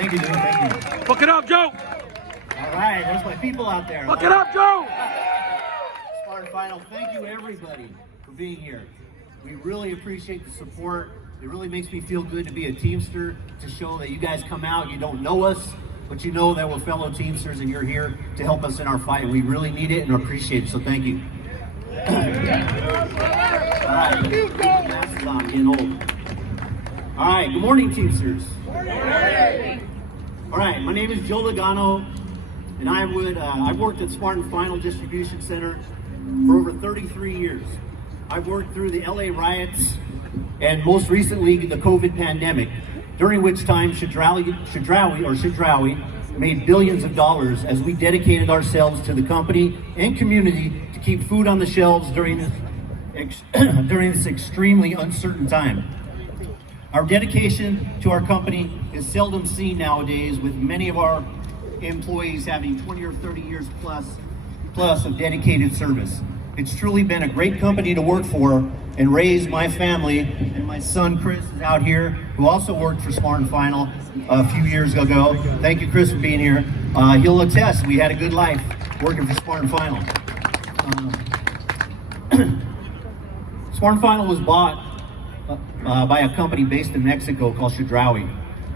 Thank you, Joe. Thank you. Fuck it up, Joe! All right, there's my people out there. Fuck it up, Joe! Smart Final, thank you everybody for being here. We really appreciate the support. It really makes me feel good to be a Teamster, to show that you guys come out, you don't know us, but you know that we're fellow Teamsters and you're here to help us in our fight. And we really need it and appreciate it, so thank you. All right, keep the masks on, getting old. All right, good morning, Teamsters. All right, my name is Joe Lagano, and I've worked at Smart and Final Distribution Center for over 33 years. I've worked through the LA riots and most recently the COVID pandemic, during which time Chedraui made billions of dollars as we dedicated ourselves to the company and community to keep food on the shelves during this extremely uncertain time. Our dedication to our company is seldom seen nowadays, with many of our employees having 20 or 30 years plus of dedicated service. It's truly been a great company to work for and raise my family, and my son Chris is out here, who also worked for Smart and Final a few years ago. Thank you, Chris, for being here. He'll attest, we had a good life working for Smart and Final. Smart and Final was bought by a company based in Mexico called Chedraui.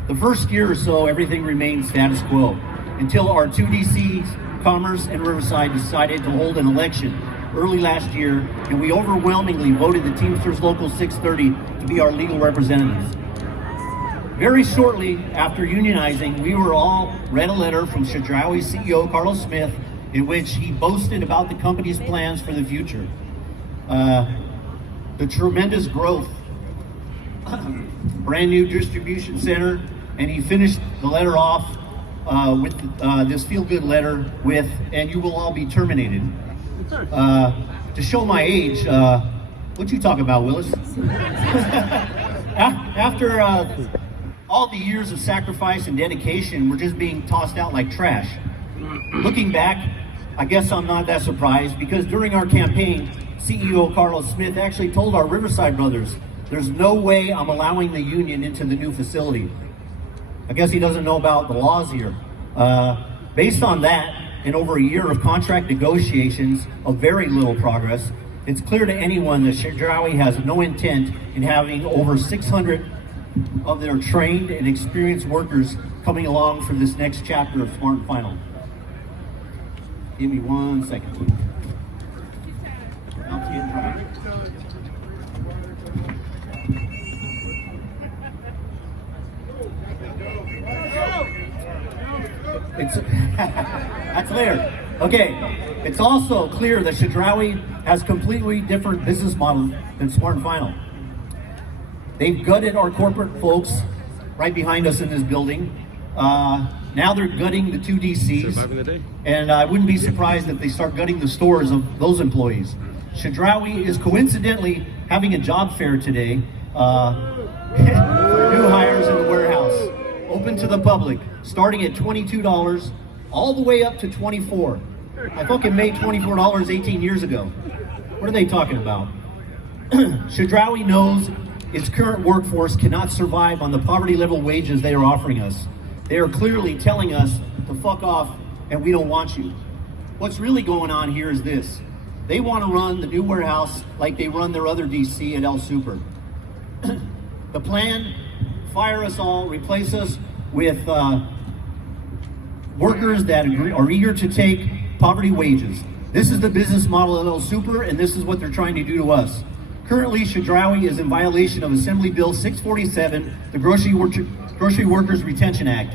The first year or so, everything remained status quo until our two DCs, Commerce and Riverside, decided to hold an election early last year, and we overwhelmingly voted the Teamsters Local 630 to be our legal representatives. Very shortly after unionizing, we were all read a letter from Chedraui CEO Carlos Smith, in which he boasted about the company's plans for the future. The tremendous growth, brand new distribution center, and he finished the letter off with this feel-good letter with, "and you will all be terminated." To show my age, what you talk about, Willis? After all the years of sacrifice and dedication, we're just being tossed out like trash. Looking back, I guess I'm not that surprised, because during our campaign, CEO Carlos Smith actually told our Riverside brothers, "There's no way I'm allowing the union into the new facility." I guess he doesn't know about the laws here. Based on that, and over a year of contract negotiations of very little progress, it's clear to anyone that Chedraui has no intent in having over 600 of their trained and experienced workers coming along for this next chapter of Smart and Final. Give me 1 second. I'll see you dry. That's clear. Okay, it's also clear that Chedraui has completely different business model than Smart and Final. They've gutted our corporate folks right behind us in this building. Now they're gutting the two DCs, and I wouldn't be surprised if they start gutting the stores of those employees. Chedraui is coincidentally having a job fair today for new hires in the warehouse, open to the public, starting at $22 all the way up to $24. I fucking made $24 18 years ago. What are they talking about? Chedraui knows its current workforce cannot survive on the poverty level wages they are offering us. They are clearly telling us to fuck off and we don't want you. What's really going on here is this. They want to run the new warehouse like they run their other DC at El Super. The plan, fire us all, replace us with workers that are eager to take poverty wages. This is the business model of El Super, and this is what they're trying to do to us. Currently, Chedraui is in violation of Assembly Bill 647, the Grocery Workers Retention Act.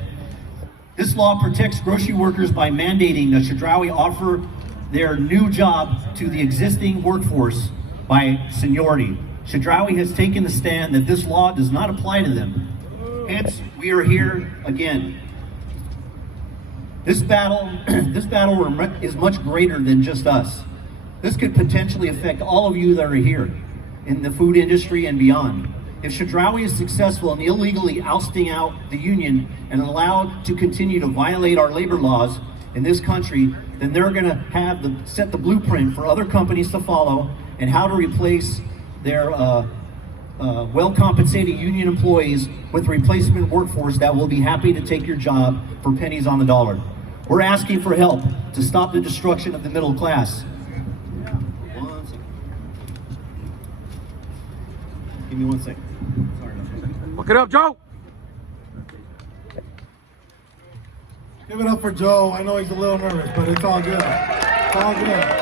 This law protects grocery workers by mandating that Chedraui offer their new job to the existing workforce by seniority. Chedraui has taken the stand that this law does not apply to them. Hence, we are here again. This battle is much greater than just us. This could potentially affect all of you that are here in the food industry and beyond. If Chedraui is successful in illegally ousting out the union and allowed to continue to violate our labor laws in this country, then they're going to set the blueprint for other companies to follow and how to replace their well-compensated union employees with replacement workforce that will be happy to take your job for pennies on the dollar. We're asking for help to stop the destruction of the middle class. Give me 1 second. Sorry about that. Look it up, Joe. Give it up for Joe. I know he's a little nervous, but it's all good. It's all good.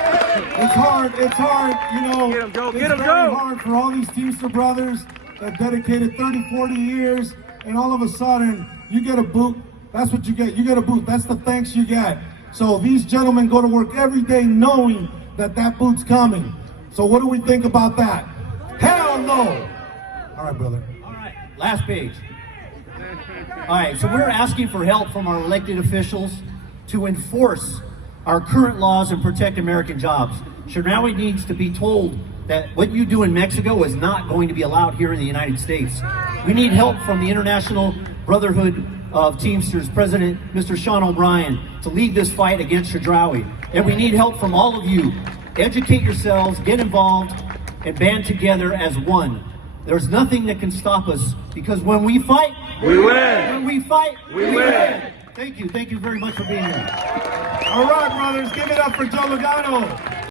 It's hard, you know. Get him, Joe. It's Get him, very Joe. hard for all these Teamster brothers that dedicated 30, 40 years, and all of a sudden, you get a boot. That's what you get. You get a boot. That's the thanks you get. So these gentlemen go to work every day knowing that that boot's coming. So what do we think about that? Hell no! All right, brother. All right, last page. All right, so we're asking for help from our elected officials to enforce our current laws and protect American jobs. Chedraui needs to be told that what you do in Mexico is not going to be allowed here in the United States. We need help from the International Brotherhood of Teamsters, President Mr. Sean O'Brien, to lead this fight against Chedraui. And we need help from all of you. Educate yourselves, get involved, and band together as one. There's nothing that can stop us, because when we fight, we win. When we fight, we win. Thank you very much for being here. All right, brothers, give it up for Joe Lagano.